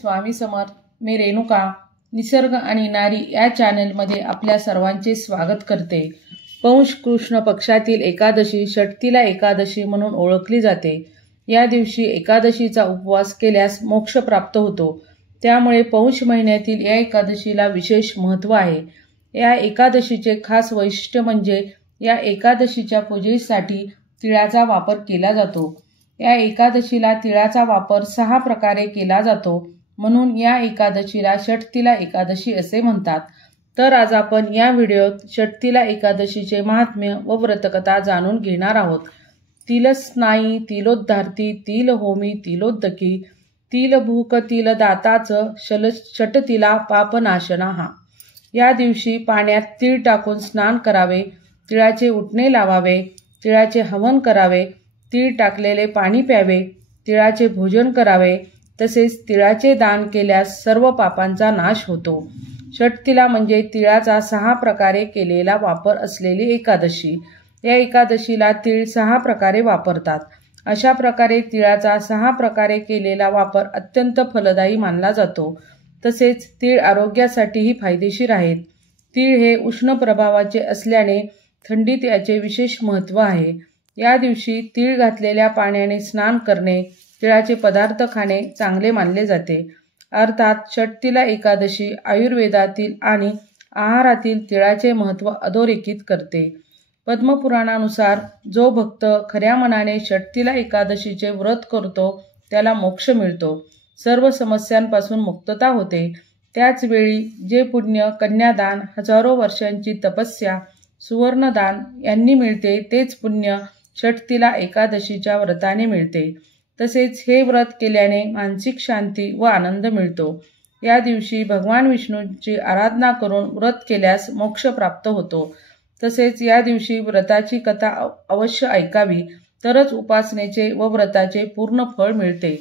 स्वामी समर्थ. मी रेणुका निसर्ग आणि नारी या चॅनलमध्ये आपल्या सर्वांचे स्वागत करते. पौष कृष्ण पक्षातील एकादशी षटतिला एकादशी म्हणून ओळखली जाते. या दिवशी एकादशीचा उपवास केल्यास मोक्ष प्राप्त होतो. त्यामुळे पौष महिन्यातील या एकादशीला विशेष महत्त्व आहे. या एकादशीचे खास वैशिष्ट्य म्हणजे या एकादशीच्या पूजेसाठी तिळाचा वापर केला जातो. या एकादशीला तिळाचा वापर 6 प्रकारे केला जातो, म्हणून या एकादशीला षटतिला एकादशी असे म्हणतात. तर आज आपण या व्हिडिओत षटतिला एकादशीचे महात्म्य व व्रतकथा जाणून घेणार आहोत. तिलस्नायी तिलोद्धार्ती तिलहोमी तिलोदकी तिलभूक तिलदाताच षटतिला पापनाशनाहा. या दिवशी पाण्यात तीळ टाकून स्नान करावे, तिळाचे उटणे लावावे, तिळाचे हवन करावे, तीळ टाकलेले पाणी प्यावे, तिळाचे भोजन करावे. तसेच तिळाचे दान केल्यास सर्व पापांचा नाश होतो. षटतिला म्हणजे तिळाचा 6 प्रकारे केलेला वापर असलेली एकादशी. या एकादशीला तीळ 6 प्रकारे वापरतात. अशा प्रकारे तिळाचा 6 प्रकारे केलेला वापर अत्यंत फलदायी मानला जातो. तसेच तीळ आरोग्यासाठीही फायदेशीर आहेत. तीळ हे उष्ण प्रभावाचे असल्याने थंडीत याचे विशेष महत्त्व आहे. या दिवशी तीळ घातलेल्या पाण्याने स्नान करणे, तिळाचे पदार्थ खाणे चांगले मानले जाते. अर्थात षटतिला एकादशी आयुर्वेदातील आणि आहारातील तिळाचे महत्त्व अधोरेखित करते. पद्मपुराणानुसार जो भक्त खऱ्या मनाने षटतिला एकादशीचे व्रत करतो त्याला मोक्ष मिळतो, सर्व समस्यांपासून मुक्तता होते. त्याचवेळी जे पुण्य कन्यादान, हजारो वर्षांची तपस्या, सुवर्णदान यांनी मिळते तेच पुण्य षटतिला एकादशीच्या व्रताने मिळते. तसेच हे व्रत केल्याने मानसिक शांती व आनंद मिळतो. या दिवशी भगवान विष्णूंची आराधना करून व्रत केल्यास मोक्ष प्राप्त होतो. तसेच या दिवशी व्रताची कथा अवश्य ऐकावी, तरच उपासनेचे व व्रताचे पूर्ण फळ मिळते.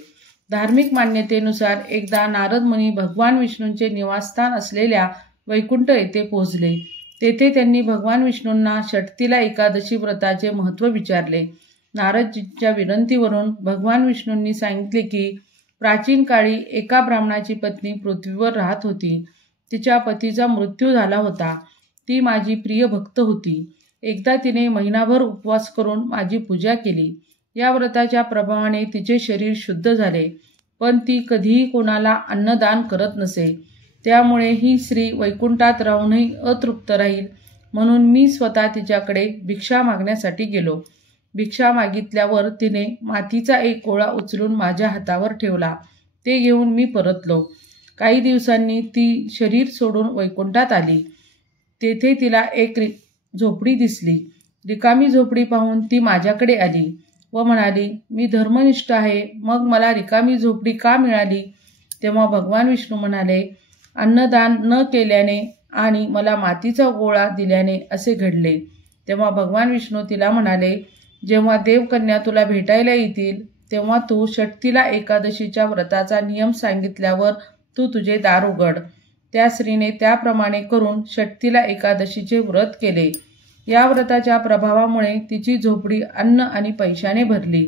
धार्मिक मान्यतेनुसार एकदा नारद मुनी भगवान विष्णूंचे निवासस्थान असलेल्या वैकुंठ येथे पोहोचले. तेथे त्यांनी भगवान विष्णूंना षटतिला एकादशी व्रताचे महत्त्व विचारले. नारदजींच्या विनंतीवरून भगवान विष्णूंनी सांगितले की प्राचीन काळी एका ब्राह्मणाची पत्नी पृथ्वीवर राहत होती. तिच्या पतीचा मृत्यू झाला होता. ती माझी प्रिय भक्त होती. एकदा तिने महिनाभर उपवास करून माझी पूजा केली. या व्रताच्या प्रभावाने तिचे शरीर शुद्ध झाले, पण ती कधीही कोणाला अन्नदान करत नसे. त्यामुळे ही स्त्री वैकुंठात राहूनही अतृप्त राहील, म्हणून मी स्वतः तिच्याकडे भिक्षा मागण्यासाठी गेलो. भिक्षा मागितल्यावर तिने मातीचा एक गोळा उचलून माझ्या हातावर ठेवला. ते घेऊन मी परतलो. काही दिवसांनी ती शरीर सोडून वैकुंठात आली. तेथे तिला एक झोपडी दिसली. रिकामी झोपडी पाहून ती माझ्याकडे आली व म्हणाली, मी धर्मनिष्ठ आहे, मग मला रिकामी झोपडी का मिळाली? तेव्हा भगवान विष्णू म्हणाले, अन्नदान न केल्याने आणि मला मातीचा गोळा दिल्याने असे घडले. तेव्हा भगवान विष्णू तिला म्हणाले, जेव्हा देवकन्या तुला भेटायला येतील तेव्हा तू षटतिला एकादशीच्या व्रताचा नियम सांगितल्यावर तू तुझे दार उघड. त्या स्त्रीने त्याप्रमाणे करून षटतिला एकादशीचे व्रत केले. या व्रताच्या प्रभावामुळे तिची झोपडी अन्न आणि पैशाने भरली.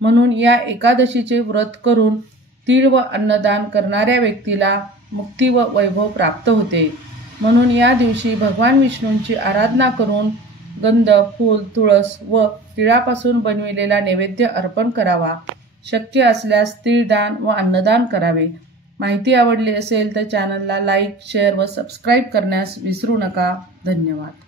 म्हणून या एकादशीचे व्रत करून तीळ व अन्नदान करणाऱ्या व्यक्तीला मुक्ती व वैभव प्राप्त होते. म्हणून या दिवशी भगवान विष्णूंची आराधना करून गंध, फूल, तुळस व तिळापासून बनविलेला नैवेद्य अर्पण करावा. शक्य असल्यास तीळदान व अन्नदान करावे. माहिती आवडली असेल तर चॅनलला लाईक, शेअर व सबस्क्राईब करण्यास विसरू नका. धन्यवाद.